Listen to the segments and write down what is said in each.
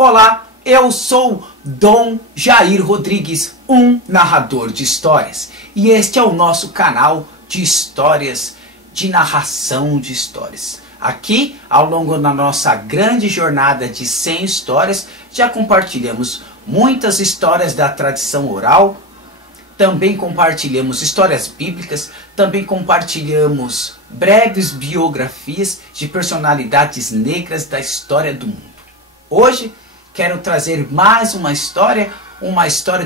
Olá, eu sou Dom Jair Rodrigues, um narrador de histórias. E este é o nosso canal de histórias, de narração de histórias. Aqui, ao longo da nossa grande jornada de 100 histórias, já compartilhamos muitas histórias da tradição oral, também compartilhamos histórias bíblicas, também compartilhamos breves biografias de personalidades negras da história do mundo. Hoje quero trazer mais uma história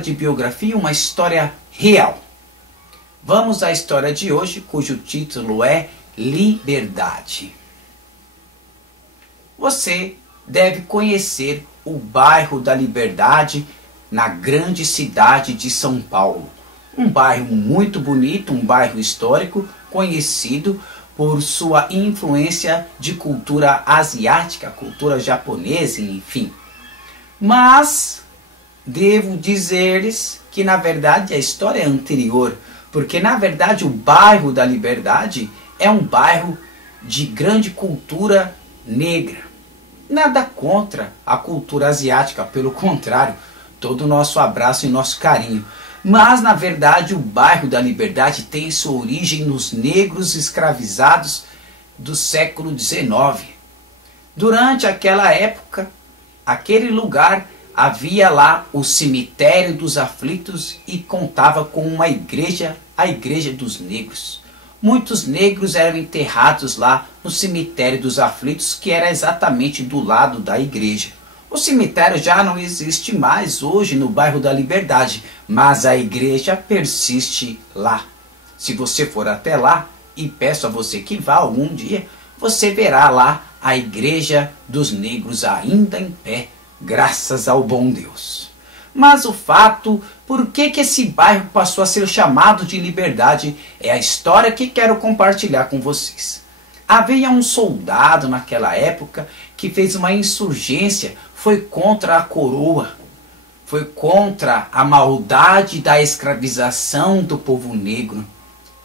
de biografia, uma história real. Vamos à história de hoje, cujo título é Liberdade. Você deve conhecer o bairro da Liberdade na grande cidade de São Paulo. Um bairro muito bonito, um bairro histórico, conhecido por sua influência de cultura asiática, cultura japonesa, enfim. Mas devo dizer-lhes que na verdade a história é anterior, porque na verdade o bairro da Liberdade é um bairro de grande cultura negra. Nada contra a cultura asiática, pelo contrário, todo o nosso abraço e nosso carinho. Mas na verdade o bairro da Liberdade tem sua origem nos negros escravizados do século XIX. Durante aquela época, aquele lugar havia lá o cemitério dos aflitos e contava com uma igreja, a igreja dos negros. Muitos negros eram enterrados lá no cemitério dos aflitos, que era exatamente do lado da igreja. O cemitério já não existe mais hoje no bairro da Liberdade, mas a igreja persiste lá. Se você for até lá, e peço a você que vá algum dia, você verá lá a igreja dos negros ainda em pé, graças ao bom Deus. Mas o fato, por que esse bairro passou a ser chamado de Liberdade, é a história que quero compartilhar com vocês. Havia um soldado naquela época que fez uma insurgência, foi contra a coroa, foi contra a maldade da escravização do povo negro.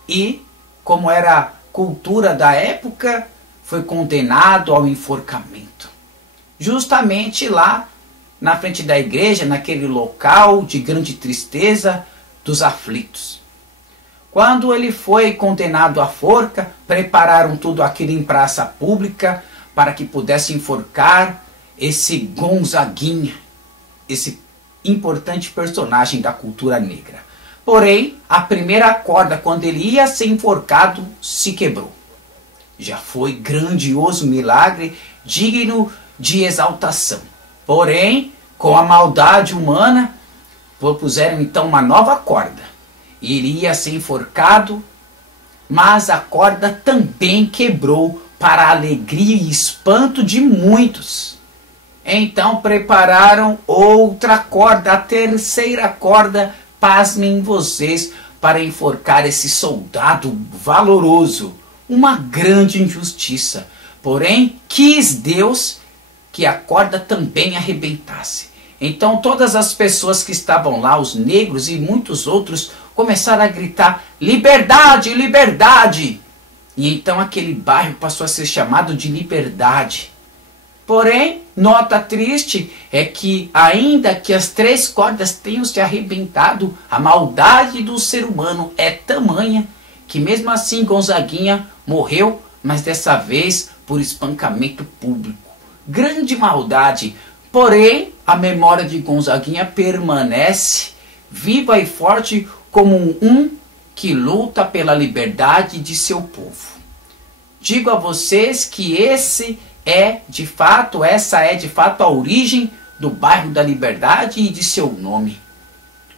E, como era cultura da época, foi condenado ao enforcamento. Justamente lá, na frente da igreja, naquele local de grande tristeza dos aflitos. Quando ele foi condenado à forca, prepararam tudo aquilo em praça pública para que pudesse enforcar esse Gonzaguinha, esse importante personagem da cultura negra. Porém, a primeira corda, quando ele ia ser enforcado, se quebrou. Já foi grandioso milagre, digno de exaltação. Porém, com a maldade humana, propuseram então uma nova corda. Iria ser enforcado, mas a corda também quebrou para a alegria e espanto de muitos. Então prepararam outra corda, a terceira corda, pasmem vocês, para enforcar esse soldado valoroso. Uma grande injustiça. Porém, quis Deus que a corda também arrebentasse. Então todas as pessoas que estavam lá, os negros e muitos outros, começaram a gritar: liberdade, liberdade! E então aquele bairro passou a ser chamado de Liberdade. Porém, nota triste é que, ainda que as três cordas tenham se arrebentado, a maldade do ser humano é tamanha que mesmo assim Gonzaguinha morreu, mas dessa vez por espancamento público. Grande maldade. Porém, a memória de Gonzaguinha permanece viva e forte como um que luta pela liberdade de seu povo. Digo a vocês que essa é de fato a origem do bairro da Liberdade e de seu nome.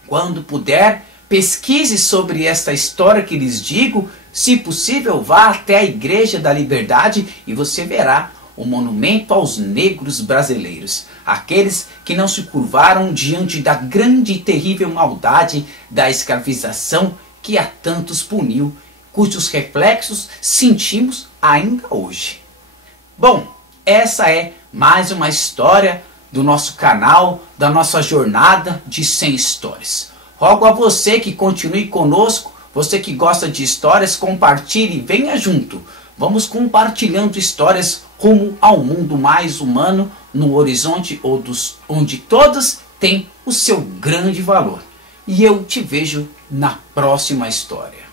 Quando puder, pesquise sobre esta história que lhes digo. Se possível, vá até a Igreja da Liberdade e você verá o monumento aos negros brasileiros, aqueles que não se curvaram diante da grande e terrível maldade da escravização que a tantos puniu, cujos reflexos sentimos ainda hoje. Bom, essa é mais uma história do nosso canal, da nossa jornada de 100 histórias. Rogo a você que continue conosco, você que gosta de histórias, compartilhe e venha junto. Vamos compartilhando histórias rumo ao mundo mais humano, no horizonte onde todas têm o seu grande valor. E eu te vejo na próxima história.